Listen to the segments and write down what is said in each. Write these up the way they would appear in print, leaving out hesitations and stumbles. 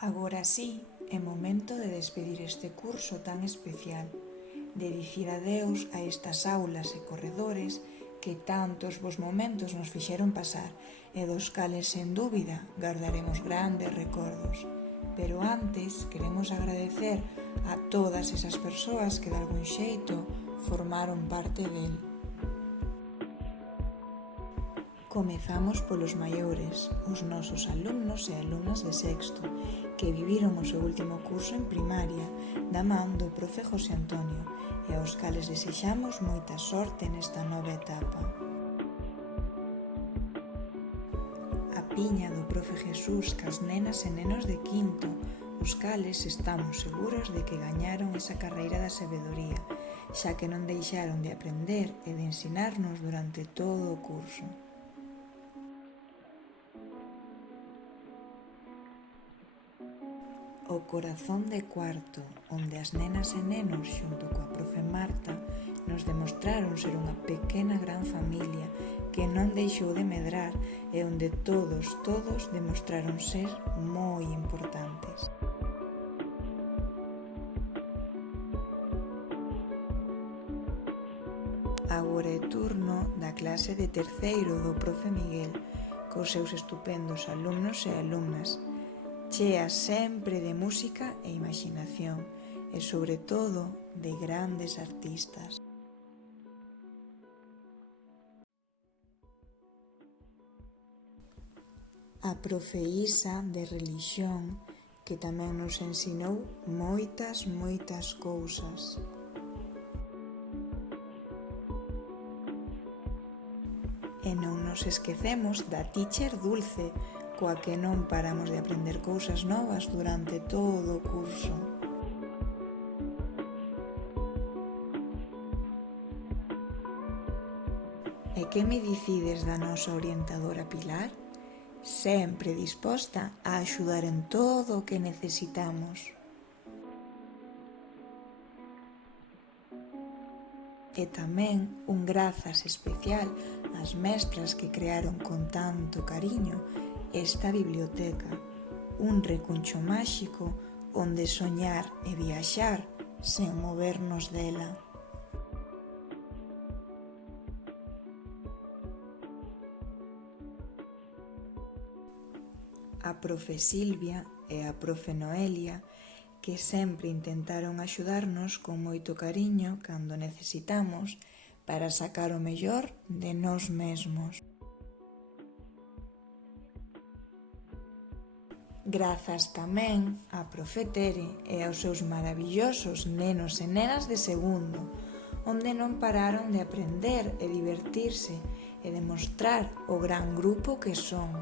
Agora sí, é momento de despedir este curso tan especial, de dicir adeus a estas aulas e corredores que tantos bons momentos nos fixeron pasar e dos cales, sen dúbida, guardaremos grandes recordos. Pero antes queremos agradecer a todas esas persoas que de algún xeito formaron parte del. Comezamos polos maiores, os nosos alumnos e alumnas de sexto, que viviron o seu último curso en primaria da man do profe José Antonio e aos cales desexamos moita sorte nesta nova etapa. A piña do profe Jesús cas nenas e nenos de quinto, os cales estamos seguros de que gañaron esa carreira da sabedoría, xa que non deixaron de aprender e de ensinarnos durante todo o curso. O corazón de cuarto, onde as nenas e nenos, xunto coa profe Marta, nos demostraron ser unha pequena gran familia que non deixou de medrar e onde todos demostraron ser moi importantes. Agora é turno da clase de terceiro do profe Miguel, cos seus estupendos alumnos e alumnas, chea sempre de música e imaginación e, sobre todo, de grandes artistas. A profe Isa de relixión, que tamén nos ensinou moitas cousas. E non nos esquecemos da teacher Dulce, coa que non paramos de aprender cousas novas durante todo o curso. E que me dicides da nosa orientadora Pilar? Sempre disposta a axudar en todo o que necesitamos. E tamén un grazas especial ás mestras que crearon con tanto cariño esta biblioteca, un recuncho máxico onde soñar e viaxar sen movernos dela. A profe Silvia e a profe Noelia, que sempre intentaron axudarnos con moito cariño cando necesitamos para sacar o mellor de nós mesmos. Grazas tamén á profe Tere e aos seus maravillosos nenos e nenas de segundo, onde non pararon de aprender e divertirse e demostrar o gran grupo que son.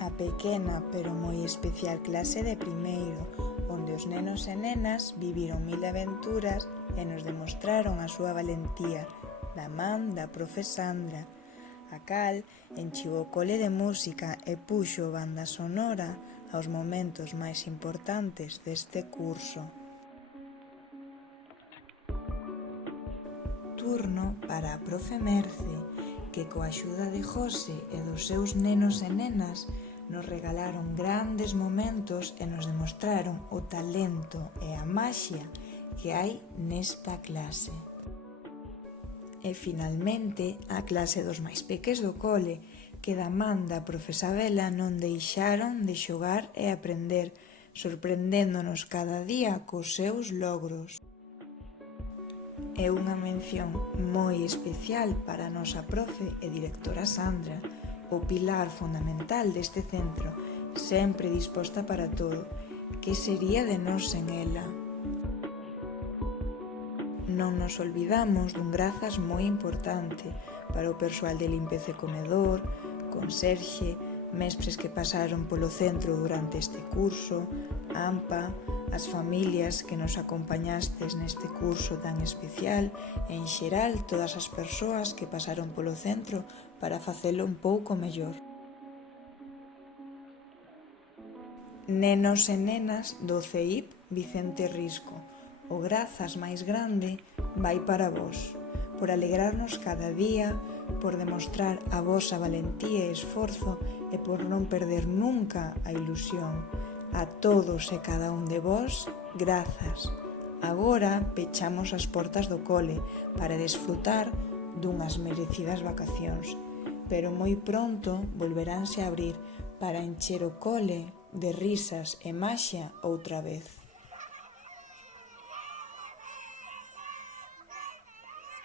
A pequena pero moi especial clase de primeiro, onde os nenos e nenas viviron mil aventuras e nos demostraron a súa valentía, da man da profe Sandra, a cal enchiu o cole de música e puxo banda sonora aos momentos máis importantes deste curso. Turno para a profe Merce, que coa axuda de José e dos seus nenos e nenas nos regalaron grandes momentos e nos demostraron o talento e a maxia que hai nesta clase. E, finalmente, a clase dos máis peques do cole, que da man da profe Sabela non deixaron de xogar e aprender, sorprendéndonos cada día cos seus logros. E unha mención moi especial para a nosa profe e directora Sandra, o pilar fundamental deste centro, sempre disposta para todo. Que sería de nós sen ela? Non nos olvidamos dun grazas moi importante para o persoal de limpeza e comedor, conserxe, mestres que pasaron polo centro durante este curso, AMPA, as familias que nos acompañastes neste curso tan especial e, en xeral, todas as persoas que pasaron polo centro para facelo un pouco mellor. Nenos e nenas do CEIP Vicente Risco, o grazas máis grande vai para vós, por alegrarnos cada día por demostrar a vosa valentía e esforzo e por non perder nunca a ilusión. A todos e cada un de vós, grazas. Agora pechamos as portas do cole para desfrutar dunhas merecidas vacacións, pero moi pronto volveránse a abrir para encher o cole de risas e maxia outra vez.